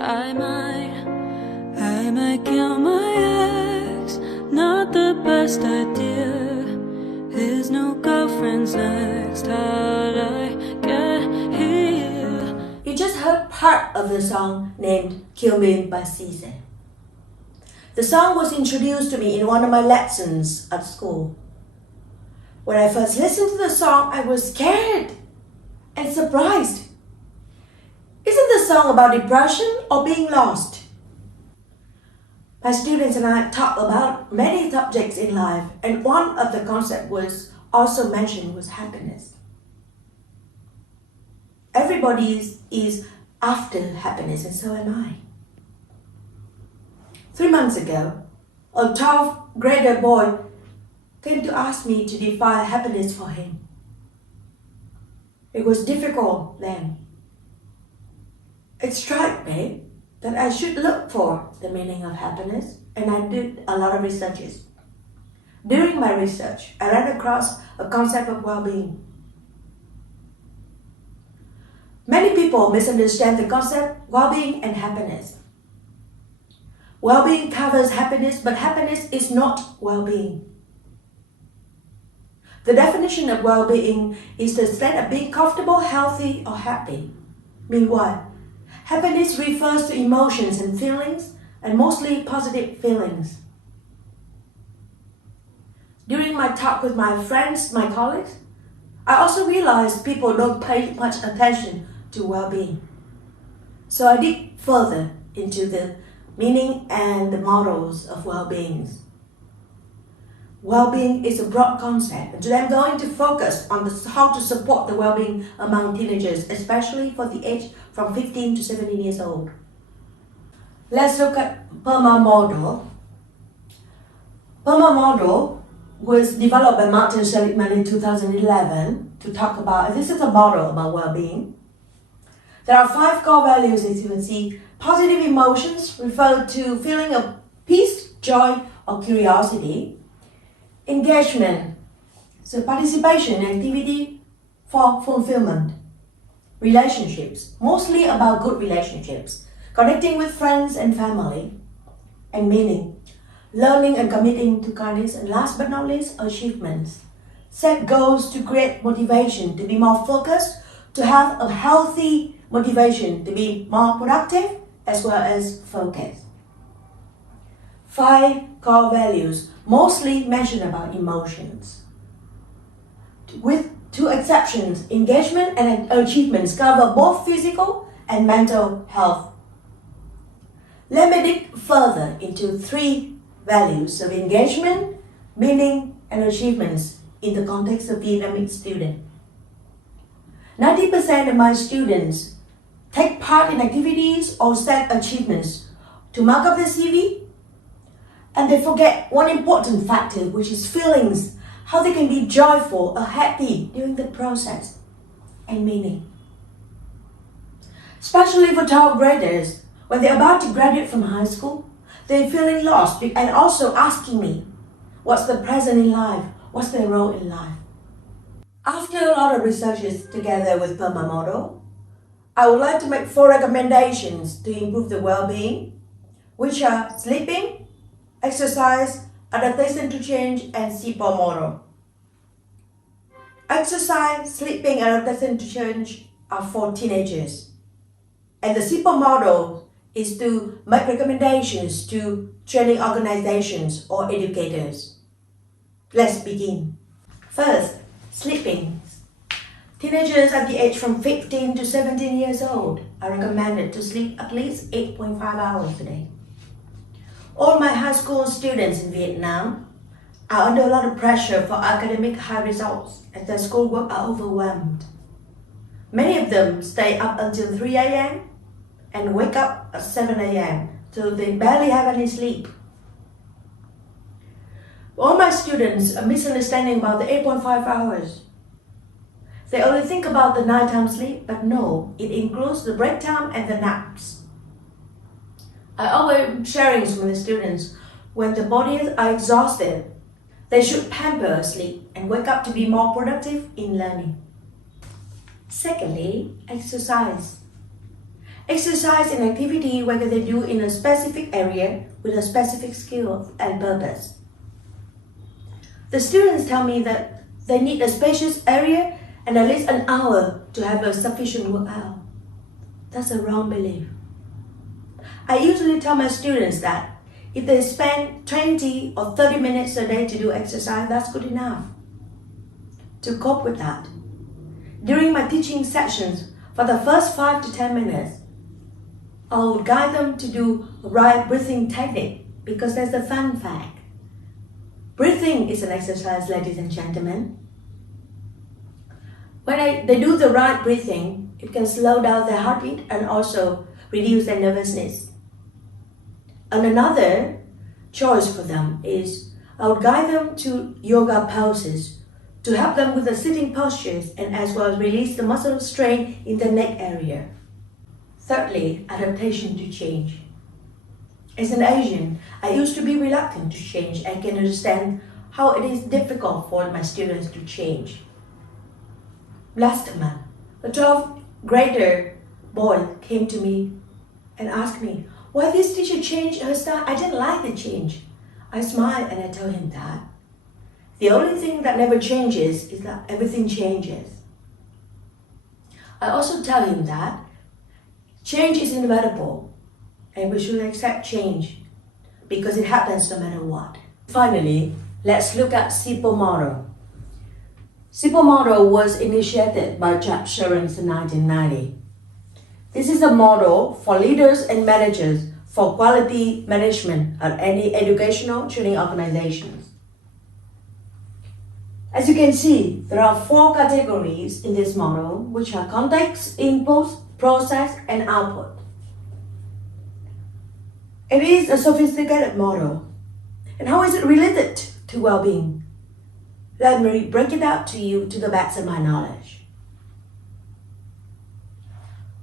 I might kill my ex. Not the best idea. There's no girlfriends next. How'd I get here? You just heard part of the song named Kill Me by Caesar. The song was introduced to me in one of my lessons at school. When I first listened to the song, I was scared and surprised. Isn't the song about depression or being lost? My students and I talked about many subjects in life, and one of the concepts was also mentioned was happiness. Everybody is after happiness, and so am I. 3 months ago, a 12th grader boy came to ask me to define happiness for him. It was difficult then. It struck me that I should look for the meaning of happiness, and I did a lot of researches. During my research, I ran across a concept of well-being. Many people misunderstand the concept well-being and happiness. Well-being covers happiness, but happiness is not well-being. The definition of well-being is the state of being comfortable, healthy, or happy. Meanwhile, happiness refers to emotions and feelings, and mostly positive feelings. During my talk with my friends, my colleagues, I also realized people don't pay much attention to well-being. So I dig further into the meaning and the models of well-being. Well-being is a broad concept, and today I'm going to focus on how to support the well-being among teenagers, especially for the age from 15 to 17 years old. Let's look at PERMA model. PERMA model was developed by Martin Seligman in 2011 to talk about, this is a model about well-being. There are 5 core values, as you can see. Positive emotions refer to feeling of peace, joy, or curiosity. Engagement, so participation in activity for fulfillment. Relationships, mostly about good relationships, connecting with friends and family. And meaning, learning and committing to kindness. And last but not least, achievements. Set goals to create motivation, to be more focused, to have a healthy motivation, to be more productive, as well as focused. 5 core values, mostly mention about emotions. With 2 exceptions, engagement and achievements cover both physical and mental health. Let me dig further into 3 values of engagement, meaning, and achievements in the context of Vietnamese students. 90% of my students take part in activities or set achievements to mark up their CV, and they forget one important factor, which is feelings, how they can be joyful or happy during the process, and meaning. Especially for 12th graders, when they're about to graduate from high school, they're feeling lost and also asking me, what's the present in life? What's their role in life? After a lot of researches together with PERMA model, I would like to make 4 recommendations to improve the well-being, which are sleeping, exercise, adaptation to change, and SIPO model. Exercise, sleeping, and adaptation to change are for teenagers. And the SIPO model is to make recommendations to training organizations or educators. Let's begin. First, sleeping. Teenagers at the age from 15 to 17 years old are recommended to sleep at least 8.5 hours a day. All my high school students in Vietnam are under a lot of pressure for academic high results, as their schoolwork are overwhelmed. Many of them stay up until 3 a.m. and wake up at 7 a.m. so they barely have any sleep. All my students are misunderstanding about the 8.5 hours. They only think about the nighttime sleep, but no, it includes the break time and the naps. I always sharing with the students, when the bodies are exhausted, they should pamper sleep and wake up to be more productive in learning. Secondly, exercise. Exercise and activity where they do in a specific area with a specific skill and purpose. The students tell me that they need a spacious area and at least an hour to have a sufficient workout. That's a wrong belief. I usually tell my students that if they spend 20 or 30 minutes a day to do exercise, that's good enough to cope with that. During my teaching sessions, for the first 5 to 10 minutes, I would guide them to do right breathing technique because there's a fun fact. Breathing is an exercise, ladies and gentlemen. When they do the right breathing, it can slow down their heartbeat and also reduce their nervousness. And another choice for them is I would guide them to yoga poses to help them with the sitting postures and as well as release the muscle strain in the neck area. Thirdly, adaptation to change. As an Asian, I used to be reluctant to change. I can understand how it is difficult for my students to change. Last month, a 12th grader boy came to me and asked me, why this teacher changed her style? I didn't like the change. I smiled and I told him that the only thing that never changes is that everything changes. I also tell him that change is inevitable and we should accept change because it happens no matter what. Finally, let's look at SIPO model. SIPO model was initiated by Judge Sherens in 1990. This is a model for leaders and managers for quality management at any educational training organizations. As you can see, there are 4 categories in this model, which are context, input, process, and output. It is a sophisticated model. And how is it related to well-being? Let me break it out to you to the best of my knowledge.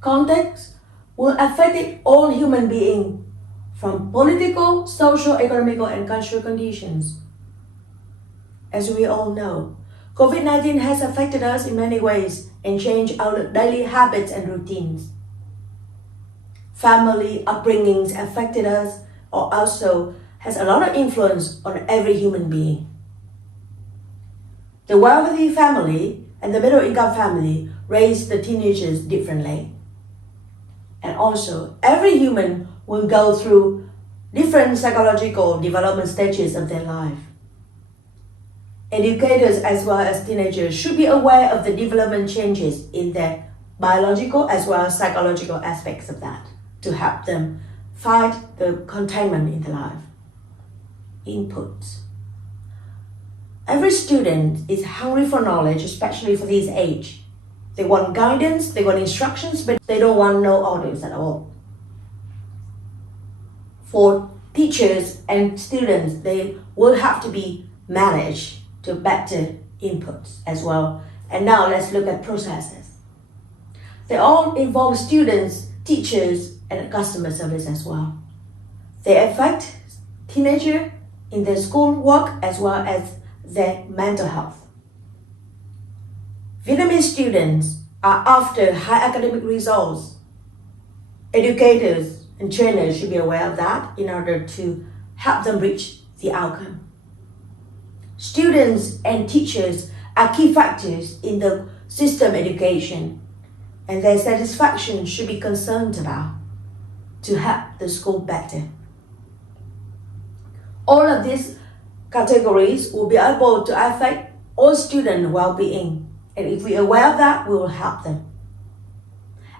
Context will affect all human beings from political, social, economical, and cultural conditions. As we all know, COVID-19 has affected us in many ways and changed our daily habits and routines. Family upbringings affected us or also has a lot of influence on every human being. The wealthy family and the middle income family raise the teenagers differently. And also, every human will go through different psychological development stages of their life. Educators as well as teenagers should be aware of the development changes in their biological as well as psychological aspects of that to help them fight the containment in their life. Inputs. Every student is hungry for knowledge, especially for this age. They want guidance, they want instructions, but they don't want no orders at all. For teachers and students, they will have to be managed to better inputs as well. And now let's look at processes. They all involve students, teachers, and customer service as well. They affect teenagers in their school work as well as their mental health. Vietnamese students are after high academic results. Educators and trainers should be aware of that in order to help them reach the outcome. Students and teachers are key factors in the system education, and their satisfaction should be concerned about to help the school better. All of these categories will be able to affect all student well-being. And if we are aware of that, we will help them.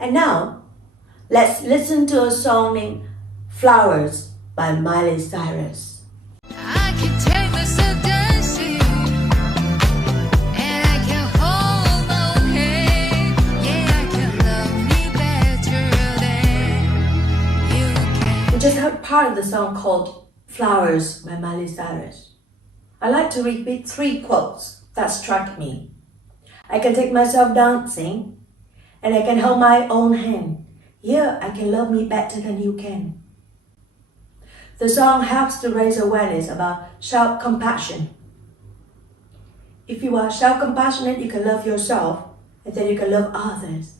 And now, let's listen to a song named Flowers by Miley Cyrus. I can take myself dancing, and I can hold my own head. Yeah, I can love me better than you can. We just heard part of the song called Flowers by Miley Cyrus. I like to repeat 3 quotes that struck me. I can take myself dancing, and I can hold my own hand. Yeah, I can love me better than you can. The song helps to raise awareness about self-compassion. If you are self-compassionate, you can love yourself, and then you can love others.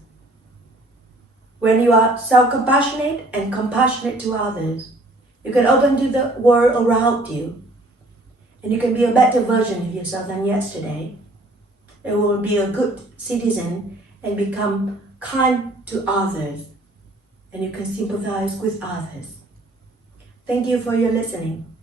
When you are self-compassionate and compassionate to others, you can open to the world around you. And you can be a better version of yourself than yesterday. You will be a good citizen and become kind to others. And you can sympathize with others. Thank you for your listening.